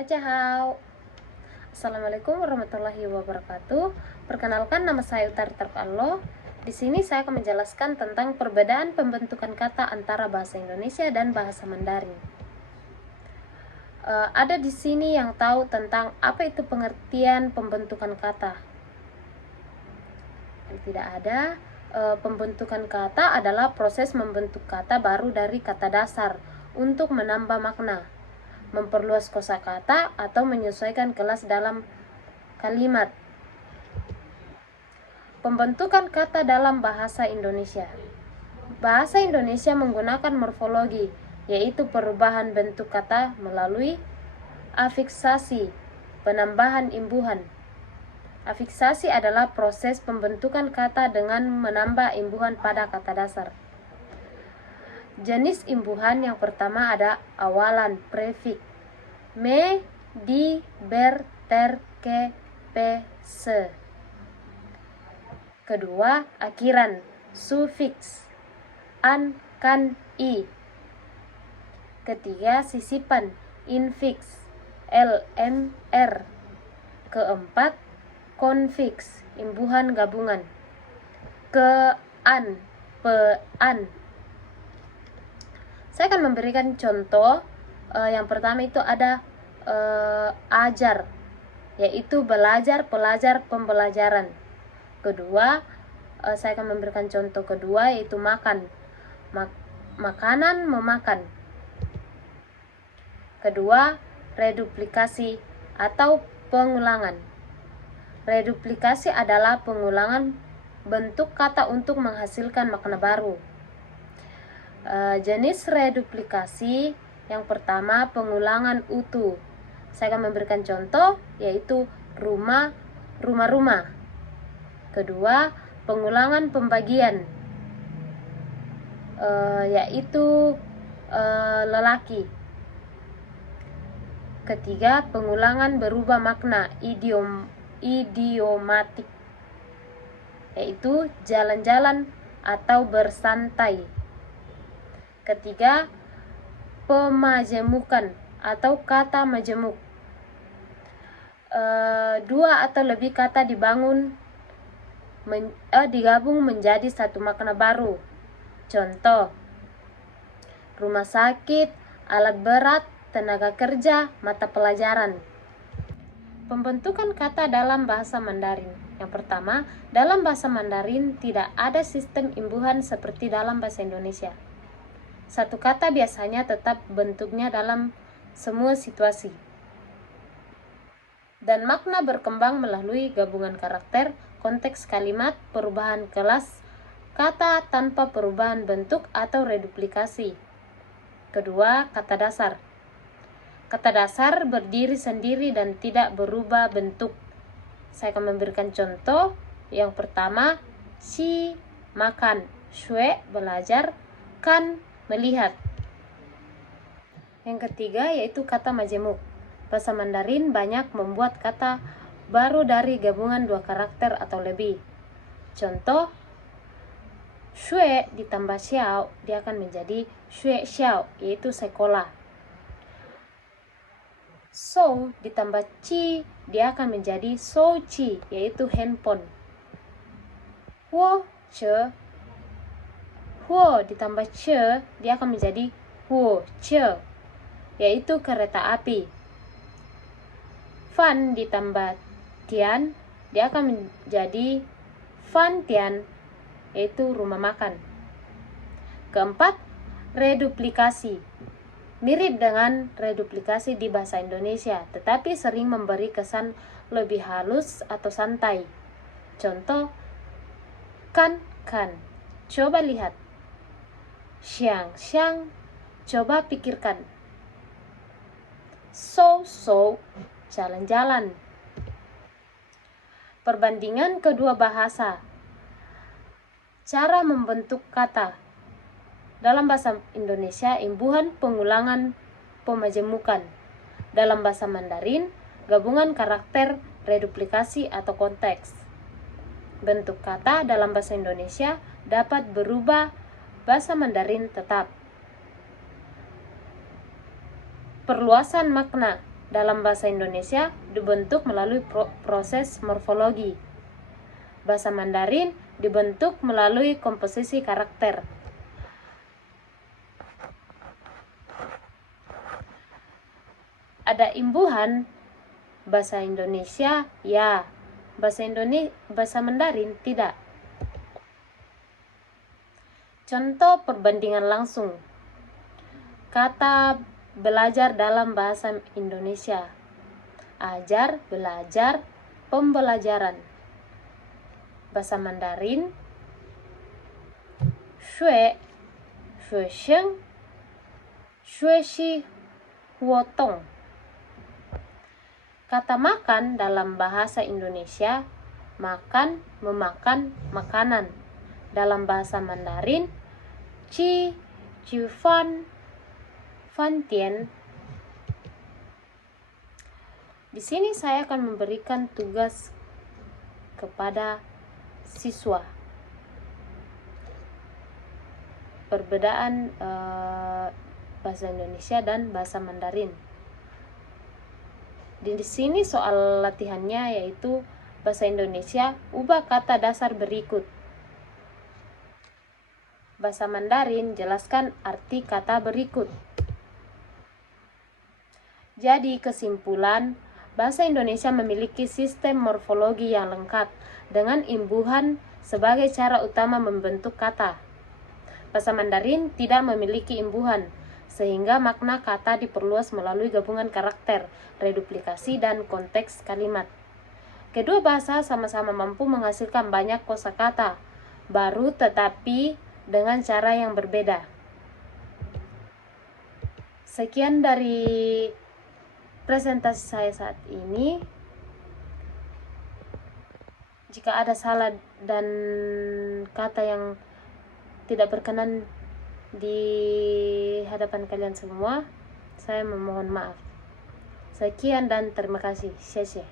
Hao. Assalamualaikum warahmatullahi wabarakatuh. Perkenalkan, nama saya Utari Tarkallo. Di sini saya akan menjelaskan tentang perbedaan pembentukan kata antara bahasa Indonesia dan bahasa Mandarin. Ada di sini yang tahu tentang apa itu pengertian pembentukan kata? Tidak ada. Pembentukan kata adalah proses membentuk kata baru dari kata dasar untuk menambah makna, memperluas kosakata atau menyesuaikan kelas dalam kalimat. Pembentukan kata dalam bahasa Indonesia. Bahasa Indonesia menggunakan morfologi, yaitu perubahan bentuk kata melalui afiksasi, penambahan imbuhan. Afiksasi adalah proses pembentukan kata dengan menambah imbuhan pada kata dasar. Jenis imbuhan yang pertama ada awalan, prefix. Me, di, ber, ter, ke, pe, se. Kedua, akhiran, sufiks. An, kan, i. Ketiga, sisipan, infiks. L, m, r. Keempat, konfiks, imbuhan gabungan. Ke-an, pe-an. Saya akan memberikan contoh. Yang pertama itu ada ajar, yaitu belajar, pelajar, pembelajaran. Kedua, saya akan memberikan contoh kedua, yaitu makan, makanan, memakan. Kedua, reduplikasi atau pengulangan. Reduplikasi adalah pengulangan bentuk kata untuk menghasilkan makna baru. Jenis reduplikasi yang pertama, pengulangan utuh. Saya akan memberikan contoh, yaitu rumah, rumah-rumah. Kedua, pengulangan pembagian, yaitu lelaki. Ketiga, pengulangan berubah makna, idiomatik, yaitu jalan-jalan atau bersantai. Ketiga, pemajemukan atau kata majemuk. Dua atau lebih kata digabung menjadi satu makna baru. Contoh, rumah sakit, alat berat, tenaga kerja, mata pelajaran. Pembentukan kata dalam bahasa Mandarin. Yang pertama, dalam bahasa Mandarin tidak ada sistem imbuhan seperti dalam bahasa Indonesia. Satu kata biasanya tetap bentuknya dalam semua situasi. Dan makna berkembang melalui gabungan karakter, konteks kalimat, perubahan kelas kata tanpa perubahan bentuk atau reduplikasi. Kedua, kata dasar. Kata dasar berdiri sendiri dan tidak berubah bentuk. Saya akan memberikan contoh. Yang pertama, si, makan, shue, belajar, kan, melihat. Yang ketiga yaitu kata majemuk. Bahasa Mandarin banyak membuat kata baru dari gabungan dua karakter atau lebih. Contoh, shue ditambah xiao, dia akan menjadi shue xiao, yaitu sekolah. So ditambah ci, dia akan menjadi so ci, yaitu handphone. Huo ce, huo ditambah ce, dia akan menjadi huo ce, yaitu kereta api. Fan ditambah tian, dia akan menjadi fan tian, yaitu rumah makan. Keempat, reduplikasi. Mirip dengan reduplikasi di bahasa Indonesia, tetapi sering memberi kesan lebih halus atau santai. Contoh, kan, coba lihat. Xiang, coba pikirkan. So, jalan-jalan. Perbandingan kedua bahasa. Cara membentuk kata. Dalam bahasa Indonesia, imbuhan, pengulangan, pemajemukan. Dalam bahasa Mandarin, gabungan karakter, reduplikasi atau konteks. Bentuk kata dalam bahasa Indonesia dapat berubah, bahasa Mandarin tetap. Perluasan makna. dalam bahasa Indonesia dibentuk melalui proses morfologi. Bahasa Mandarin dibentuk melalui komposisi karakter. Ada imbuhan bahasa Indonesia? Ya. Bahasa Mandarin tidak. Contoh perbandingan langsung. Kata belajar dalam bahasa Indonesia: ajar, belajar, pembelajaran. Bahasa Mandarin: shui, shui sheng, shui shi, huotong. Kata makan dalam bahasa Indonesia: makan, memakan, makanan. Dalam bahasa Mandarin: ci, ci fan, fan tian. Di sini saya akan memberikan tugas kepada siswa. Perbedaan bahasa Indonesia dan bahasa Mandarin. Di sini soal latihannya yaitu bahasa Indonesia, ubah kata dasar berikut. Bahasa Mandarin, jelaskan arti kata berikut. Jadi kesimpulan, bahasa Indonesia memiliki sistem morfologi yang lengkap dengan imbuhan sebagai cara utama membentuk kata. Bahasa Mandarin tidak memiliki imbuhan, sehingga makna kata diperluas melalui gabungan karakter, reduplikasi, dan konteks kalimat. Kedua bahasa sama-sama mampu menghasilkan banyak kosakata baru tetapi dengan cara yang berbeda. Sekian dari presentasi saya saat ini. Jika ada salah dan kata yang tidak berkenan di hadapan kalian semua, saya memohon maaf. Sekian dan terima kasih. Xie xie.